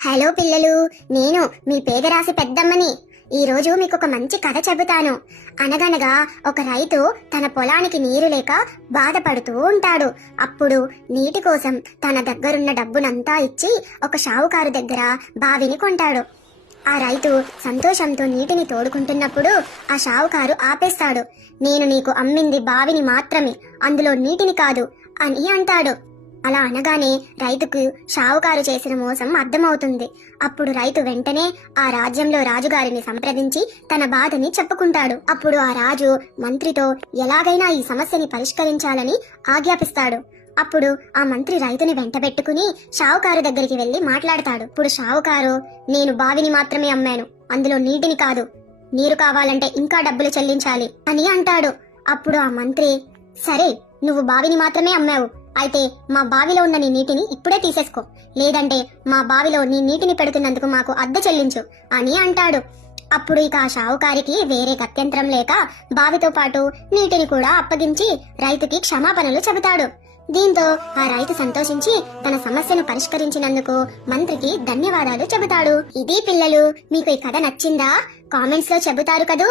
Hello పిల్లలు, నేను మీ పేదరాశి పెద్దమ్మని. ఈరోజు మీకు ఒక మంచి కథ చెబుతాను. అనగనగా ఒక రైతు తన పొలానికి నీరు లేక బాధపడుతూ ఉంటాడు. అప్పుడు నీటి కోసం తన దగ్గరున్న డబ్బునంతా ఇచ్చి ఒక షావుకారు దగ్గర బావిని కొంటాడు. ఆ రైతు సంతోషంతో నీటిని తోడుకుంటున్నప్పుడు ఆ షావుకారు ఆపేస్తాడు. నేను నీకు అమ్మింది బావిని మాత్రమే, అందులో నీటిని కాదు అని అంటాడు. అలా అనగానే రైతుకు షావుకారు చేసిన మోసం అర్థమవుతుంది. అప్పుడు రైతు వెంటనే ఆ రాజ్యంలో రాజుగారిని సంప్రదించి తన బాధని చెప్పుకుంటాడు. అప్పుడు ఆ రాజు మంత్రితో ఎలాగైనా ఈ సమస్యని పరిష్కరించాలని ఆజ్ఞాపిస్తాడు. అప్పుడు ఆ మంత్రి రైతుని వెంటబెట్టుకుని షావుకారు దగ్గరికి వెళ్లి మాట్లాడతాడు. ఇప్పుడు షావుకారు, నేను బావిని మాత్రమే అమ్మాను, అందులో నీటిని కాదు, నీరు కావాలంటే ఇంకా డబ్బులు చెల్లించాలి అని అంటాడు. అప్పుడు ఆ మంత్రి, సరే, నువ్వు బావిని మాత్రమే అమ్మావు, అయితే మా బావిలో ఉన్న నీ నీటిని ఇప్పుడే తీసేసుకో, లేదంటే మా బావిలో నీ నీటిని పెడుతున్నందుకు మాకు అద్దె చెల్లించు అని అంటాడు. అప్పుడు ఇక ఆ షావుకారికి వేరే గత్యంతరం లేక బావితో పాటు నీటిని కూడా అప్పగించి రైతుకి క్షమాపణలు చెబుతాడు. దీంతో ఆ రైతు సంతోషించి తన సమస్యను పరిష్కరించినందుకు మంత్రికి ధన్యవాదాలు చెబుతాడు. ఇది పిల్లలు, మీకు ఈ కథ నచ్చిందా? కామెంట్స్ లో చెబుతారు కదూ.